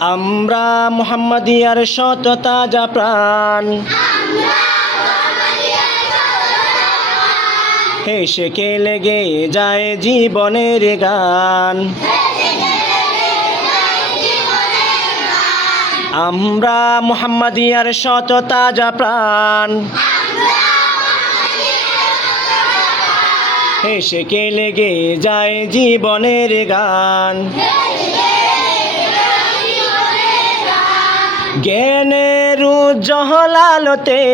আমরা মুহাম্মাদিয়ার শত তাজা প্রাণ, হেসে খেলে গেয়ে যায় জীবনের গান। আমরা মুহাম্মাদিয়ার শত তাজা প্রাণ, হেসে খেলে গেয়ে যায় জীবনের গান। জ্ঞানের উজ্জ্বল আলোতে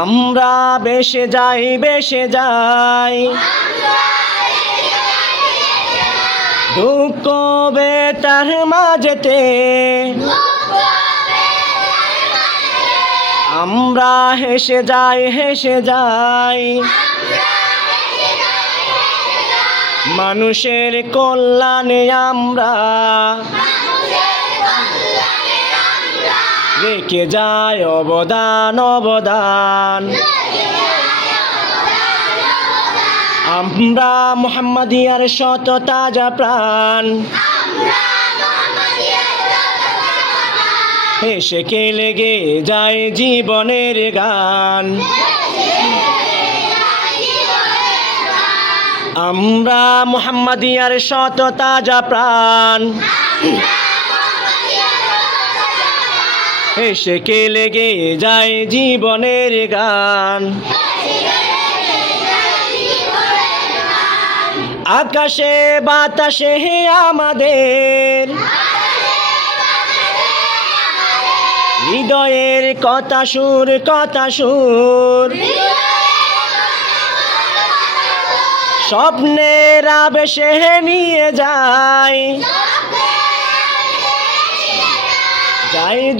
আমরা বেসে যাই দুঃখ বেতার মাঝেতে আমরা হেসে যাই মানুষের কল্যাণে আমরা রেখে যায় অবদান। আমরা মুহাম্মাদিয়ার শত তাজা প্রাণ, হেসে খেলে গেয়ে যায় জীবনের গান। আমরা মুহাম্মাদিয়ার শত তাজা প্রাণ, হেসে খেলে গেয়ে যায় জীবনের গান। আকাশে বাতাসে আমাদের হৃদয়ের কথা সুর স্বপ্নের আবেশে নিয়ে যাই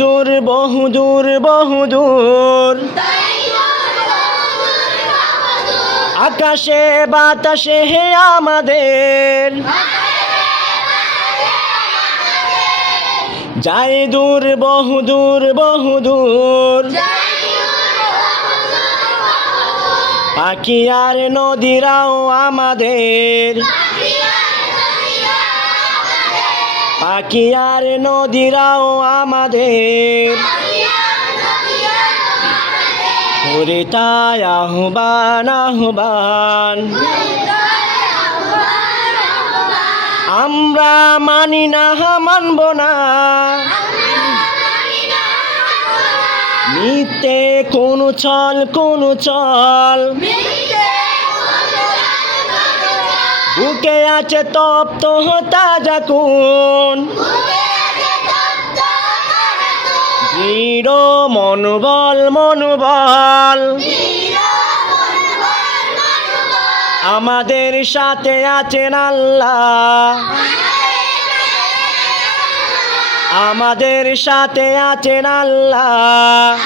দূর বহুদূর। আকাশে বাতাসে আমাদের যাই দূর বহুদূর। পাখি আর নদীরাও আমাদের, পাখি আর নদীরাও আমাদের করে তাই আহ্বান। আমরা মানি না মানব না মিথ্যে কোনো চল বুকে আছে তপ্ত তাজা কোন দৃঢ় মনোবল আমাদের সাথে আছেন আল্লাহ, আমাদের সাথে আছেন আল্লাহ।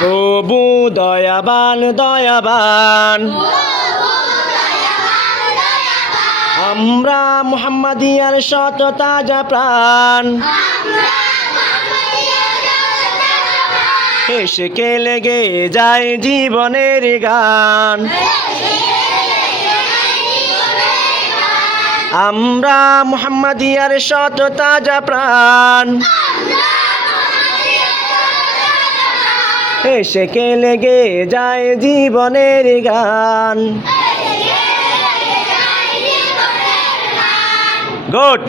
প্রভু দয়াবান। আমরা মুহাম্মাদিয়ার শত তাজা প্রাণ, হেসে খেলে গেয়ে যায় জীবনের গান। আমরা মুহাম্মাদিয়ার শত তাজা প্রাণ, হেসে খেলে গেয়ে যায় জীবনের গান। গুড।